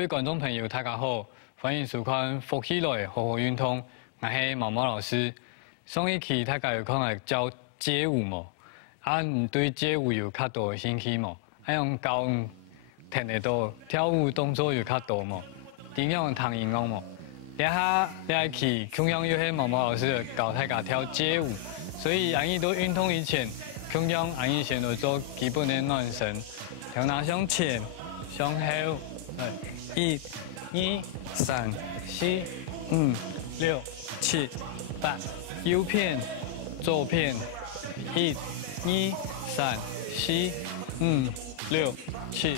位观众朋友，大家好，欢迎收看福起来好好运动，我是毛毛老师。上一期大家有看来教街舞冇？你对街舞有较多兴趣冇？用教听得到跳舞动作有较多冇？点样弹音乐冇？这一期同样又是毛毛老师教大家跳街舞，所以安逸到运动以前，同样安逸先来做基本的暖身，跳拿向前，向后。 1、2、3、4、5、6、7、8，右片、左片，1、2、3、4、5、6、7、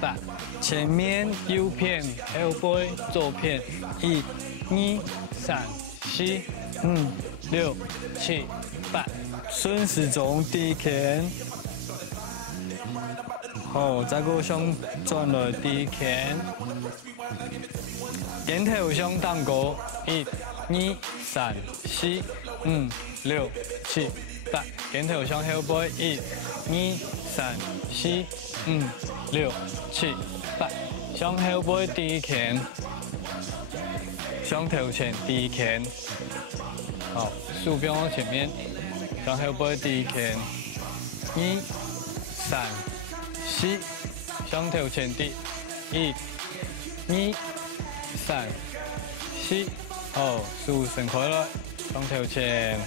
8，前面右片、后背、左片，1、2、3、4、5、6、7、8，顺时钟第一拳。 好，再个向转来第一拳，点头向荡高，1、2、3、4、5、6、7、8，点头向后背，1、2、3、4、5、6、7、8，向后背第一拳，向头前第一拳，好，鼠标往前面，向后背第一拳，1、3。 4，向头前地，1、2、3、4，好，手伸开来，向头前，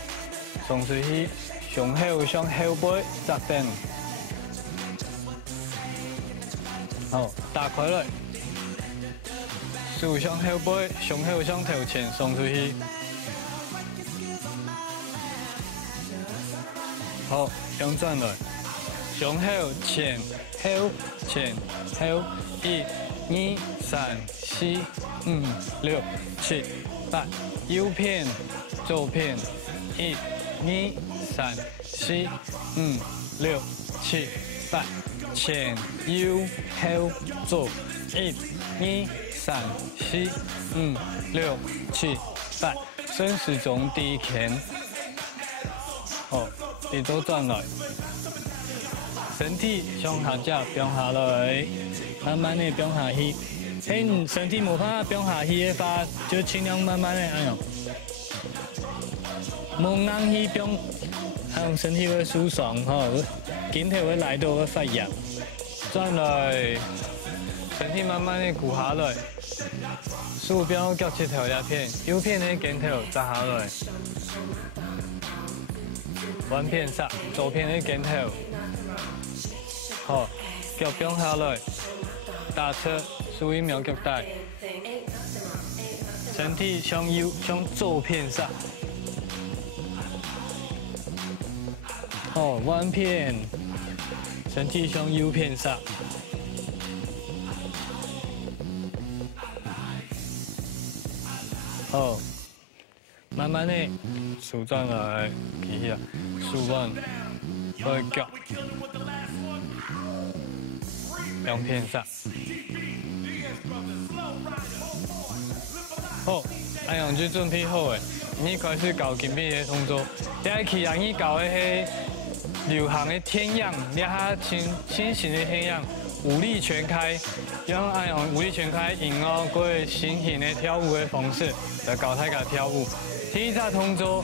送出去，向后向后背扎定，好，打开来，手向后背，向后向头前送出去，好，向转来，向后前。 后前后1、2、3、4、5、6、7、8，右片左片1、2、3、4、5、6、7、8，前右后左1、2、3、4、5、6、7、8，顺时钟第一拳，好，你都转来。 身体向下架，变下来，慢慢的变下去。你身体无法变下去的话，就尽量慢慢的按样。无硬去变，让身体会舒爽吼，筋头会来到会发痒。转来，身体慢慢的鼓下来，鼠标脚切头一片，右片的筋头扎下来，弯片上，左片的筋头。 好，脚变下来，打侧，注意秒脚带，身体向右向左偏上，好，弯片，身体向右偏上，好，慢慢的舒转来，起起来，舒转，回脚。 两片上，好，安样就准备好诶。你开始搞紧闭的动作。第一期让你搞的是流行的天样，你下新型的天样，武力全开，用安样武力全开，引哦各位新型的跳舞的方式来搞大家跳舞。第一个动作，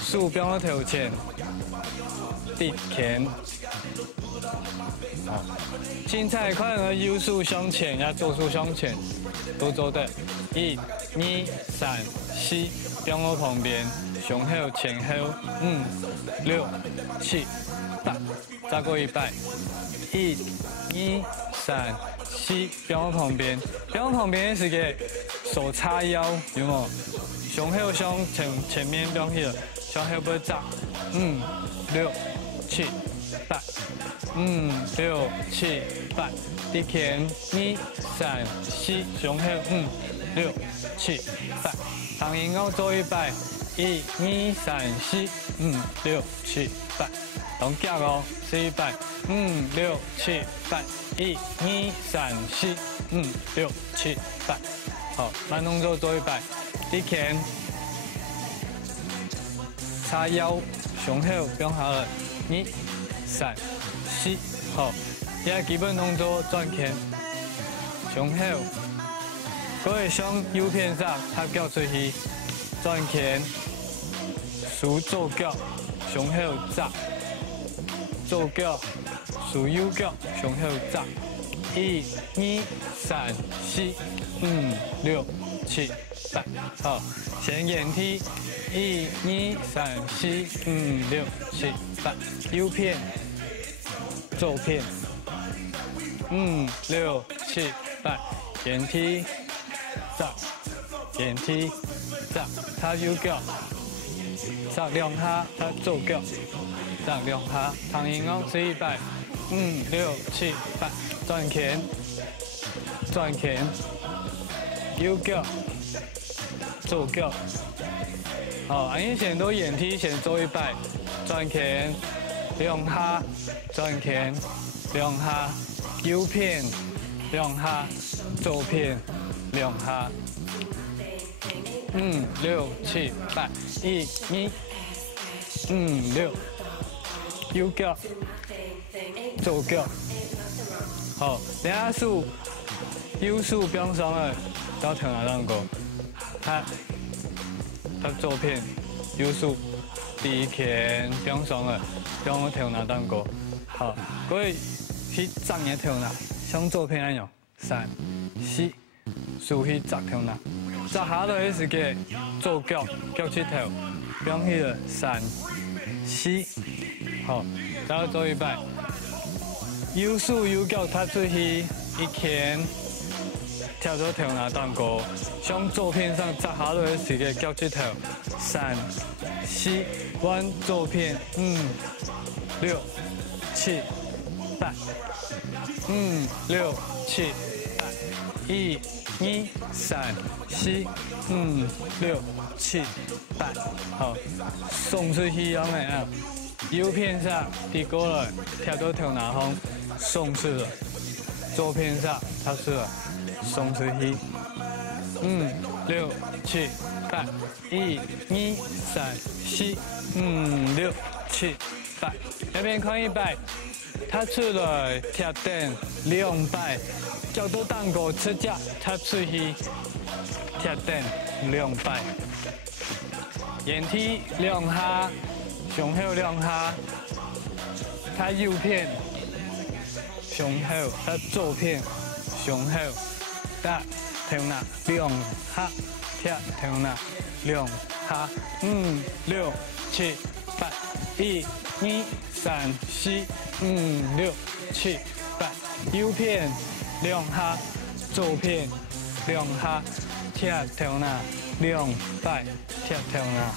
鼠标的头前，第拳。 好，精彩快乐右手向前，也左手向前，都做的。1、2、3、4，变我旁边，向后前后5、6、7、8，再过100。1、2、3、4，变我旁边，变我旁边的是个手叉腰，有冇？向后向前面变起来，向后背扎，5、6、7、8。 6、7、8，第拳2、3、4，向后5、6、7、8，弹音乐做100，1、2、3、4、5、6、7、8，同脚哦，是100，5、6、7、8，1、2、3、4、5、6、7、8，好，慢动作做100，第拳叉腰，向后变下来，2、3。 4，好，现在基本动作转拳，向后各位向右片上，他脚出去，转拳，数左脚，上后扎，左脚，数右脚，上后扎。1、2、3、4、5、6、7、8，好，先沿梯。1、2、3、4、5、6、7、8，右片，左片。5、6、7、8，沿梯，扎，沿梯，扎，他右脚，扎2下，他左脚，扎2下，躺赢哦，100。5、6、7、8，转拳，转拳，右脚，左脚。好，安尼先都沿梯先做100，转拳2下，转拳2下，右片2下，左片2下。5、6、7、8，1、2、5、6，右脚，左脚。好，等下数，右数变上了，到头哪当个？他左片，右数，第一拳变上了，变我头哪当个？好，各位去站嘅头哪，向左片按钮，3、4，数去扎头哪，扎下落去时个左脚脚趾头，变去了3、4，好，再做100。右手右脚踏出去，一拳跳到头哪当过，向左片上扎下落去时个脚趾头，3、4，往左片，5、6、7、8，5、6、7、8，1、2、3、4、5、6、7、8，好，送出去样的啊，右片上低过了，跳到头哪方。送出了，左片上它是送出去，5、6、7、8，1、2、3、4、5、6、7、8，那边看100，它出来跳顶200，脚都当过吃脚，它出去跳顶200，沿梯2下，上后2下，它右片。上后，它左片，上后，搭头哪2下，跳头哪2下，5、6、7、8，1、2、3、4、5、6、7、8，右片2下，左片2下，跳头哪200，跳头哪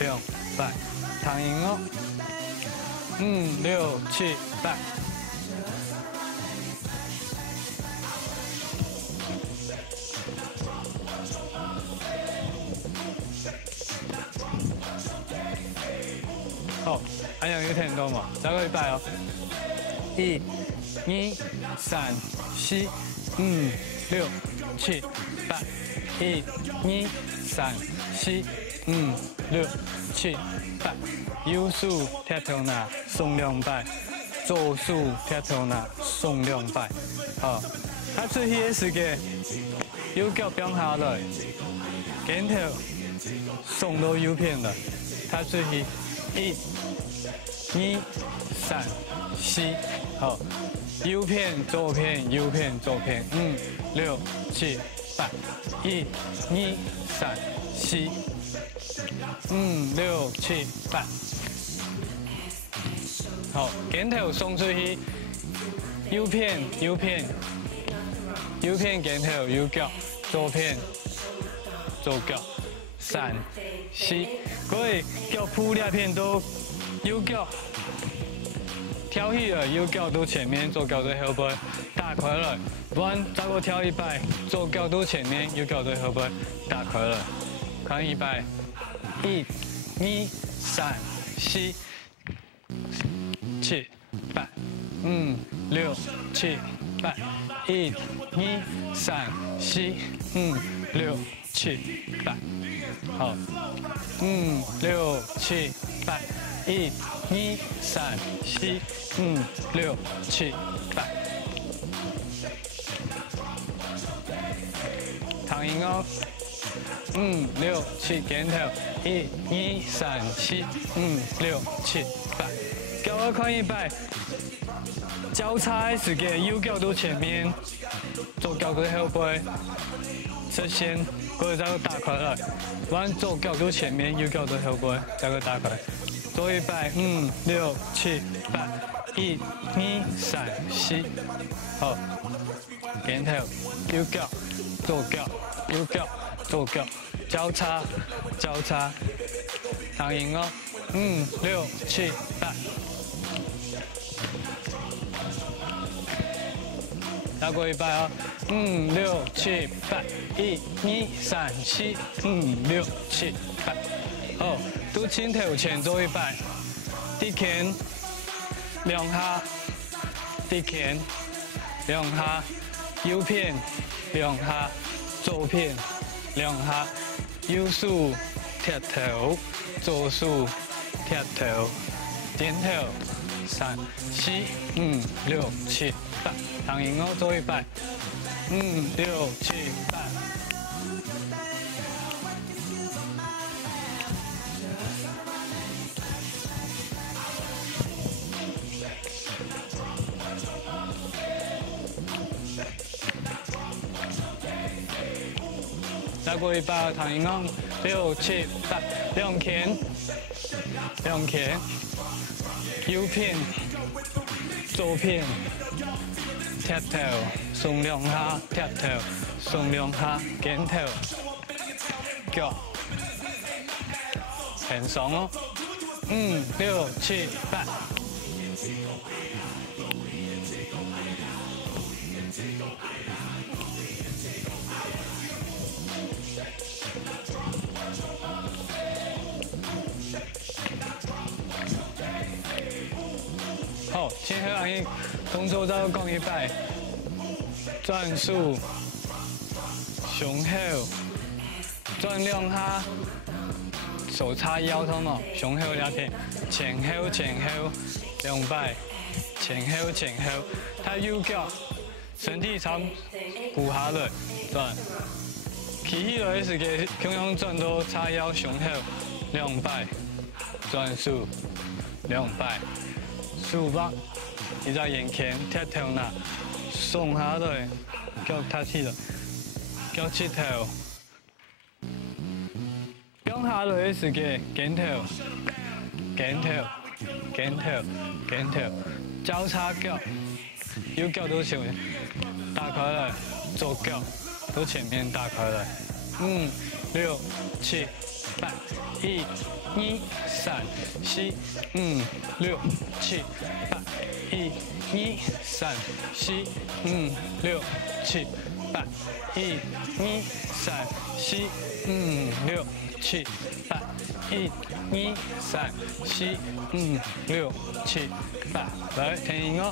200，躺赢哦，5、6、7、8。好，安样有听到嘛？再个100哦。1、2、3、4、5、6、7、8。1、2、3、4、5、6、7、8。右手跳头哪送200，左手跳头哪送200。好，他出去的时间，右脚变下来，跟头送到右片了，他出去。1、2、3、4，好，右片、左片、右片、左片，5、6、7、8，1、2、3、4、5、6、7、8，好，跟头送出去，右片、右片、右片跟头，右脚，左片、左脚。3、4，各位脚铺两片都右脚跳起了，右脚都前面，左脚在后边，打开了。1，再过跳100，左脚都前面，右脚在后边，打开了。看100，1、2、3、4、7、8、5、6、7、8，1、2、3、4、5、6、7、8。好，5、6、7、8，1、2、3、4、5、6、7、8。躺赢迎哦。5、6、7，点头。1、2、3、4、5、6、7、8。脚我看100。交叉的时间，右脚到前面，左脚到后背，侧线，过来再个打开来。往左脚到前面，右脚到后背，再个打开。做100。5、6、7、8。1、2、3、4。好，点头，右脚，左脚，右脚，左脚，交叉，交叉，躺赢哦。5、6、7、8。打过100哦。5、6、7、8。1、2、3、4。5、6、7、8。好，都前头前做100。底拳2下，底拳2下，右片2下，左片2下，右手踢头，左手踢头，点头3、4、5、6、7、8。躺赢哦，做100。5、6、7、8。再过100，躺赢哦。6、7、8。2拳，2拳，右片，左片。踢头，送2下，踢头，送2下，点头，脚，很爽哦。5、6、7、8。好，前后按动作再讲100。转速，胸后，转2下，手叉腰通哦，胸后两片，前后前后200，前后前后，他右脚身体朝骨下来转，起起来的时间同样转到叉腰胸后200，转速200。15把，你在眼前踢头呐，送下来，脚踢起来，脚起头，降下来的时间，点头，点头，点头，点头，交叉脚，右脚到前面打开来，左脚到前面打开来。5、6、7、8。1、2、3、4、5、6、7、8。1、2、3、4、5、6、7、8。1、2、3、4、5、6、7、8。1、2、3、4、5、6、7、8。来，停哦。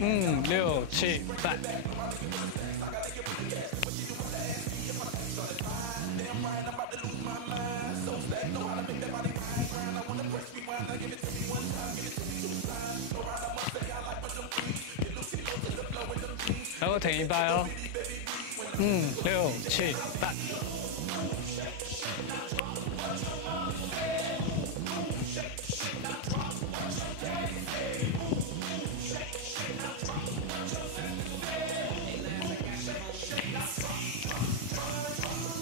5、6、7、8。然后停100哦。5、6、7、8。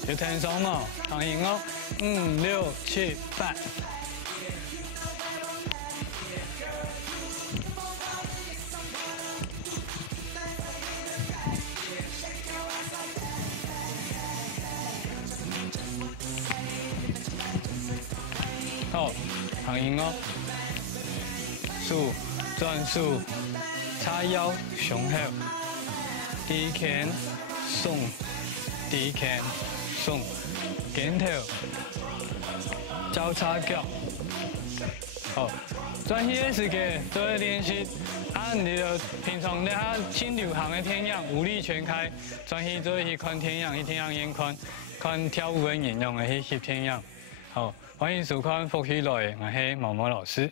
要停手嘛，躺赢哦。5、6、7、8。好，躺赢哦。速，转速，叉腰胸后，第一拳送，第一拳送，点头，交叉脚。好，专心的时间都在练习。你就平常你下新流行的天样，武力全开，专心做去看天样，去天样演看跳舞的演用的去翕天样。好，欢迎收看福喜来，我是毛毛老师。